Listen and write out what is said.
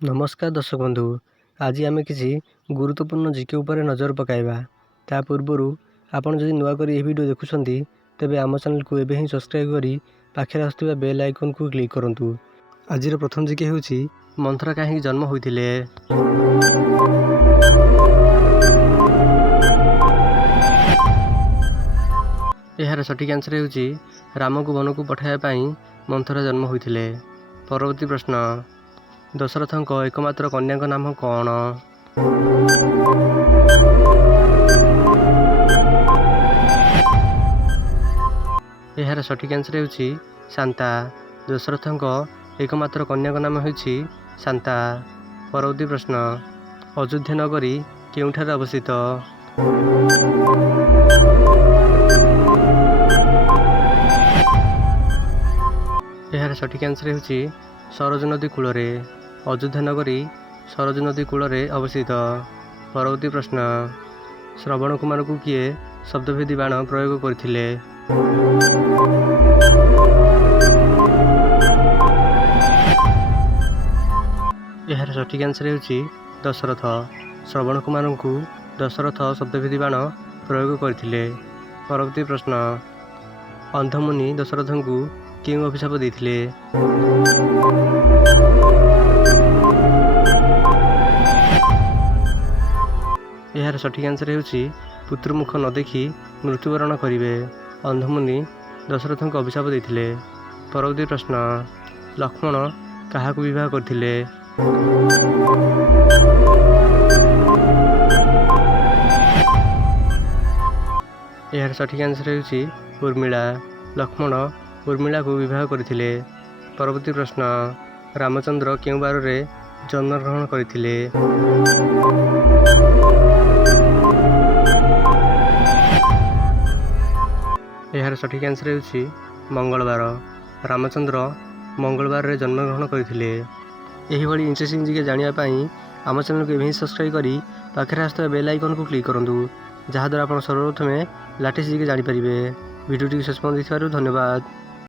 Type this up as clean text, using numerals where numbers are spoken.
नमस्कार दर्शक बंधु, आज आम किसी गुरुत्वपूर्ण जीके उपर नजर पकाइबा। ता पूर्व आपन जदि नुआ करी वीडियो देखुछंती तेबे आम चैनल को एबे ही सब्सक्राइब करी पाखे आसुवा बेल आइकन को क्लिक करंतु। आजिर प्रथम जीके हेउची मंथरा काहे जन्म होइथिले। एहार सठिक आंसर हेउची राम को वन को पठाइबा पई मंथरा जन्म होइथिले। परवर्ती प्रश्न, दशरथଙ୍କ एकमात्र कन्याଙ୍କ नाम कौन? एहार सठिक आंसर हेउची शांता। दशरथଙ୍କ एकमात्र कन्याଙ୍କ नाम हेउची शांता। परवर्ती प्रश्न, अयोध्या नगरी केउठारे अवस्थित? एहार सठिक आंसर हेउची सरज नदी कूलरे। अयोध्या नगरी सरज नदी कूलरे अवस्थित। परवर्ती प्रश्न, श्रवण कुमार को किए शब्दभेदी बाण प्रयोग करथिले? एहार सठिक आंसर हेउची दशरथ। श्रवण कुमार को दशरथ शब्दभेदी बाण प्रयोग करथिले। परवर्ती प्रश्न, अंधमुनि दशरथ को केउ अभिशाप देथिले? एहार सठिक आंसर हेउची पुत्रमुख न देखि मृत्युवरण करिवे। अंधमुनि दशरथ को अभिशाप देथिले। परवर्ती प्रश्न, लक्ष्मण काहाकु विवाह करथिले? एहार सठिक आंसर हेउची उर्मिला। लक्ष्मण उर्मिला को विवाह करथिले। परवर्ती प्रश्न, रामचंद्र केउ बार रे जन्म ग्रहण करथिले? एहार सठिक आंसर हेउची मंगलवार। रामचंद्र मंगलवार रे जन्म ग्रहण करथिले। एही भली इंटरेस्टिंग जीके जानिया पई आम चैनल को एबे सब्सक्राइब करी पाखरे आसुवा बेल आइकन को क्लिक करंतु, जहा द्वारा आपण सर्वप्रथमे लाटेस्ट जीके जानि परिबे। वीडियो टी शेष पर्यंत देखिबारु धन्यवाद।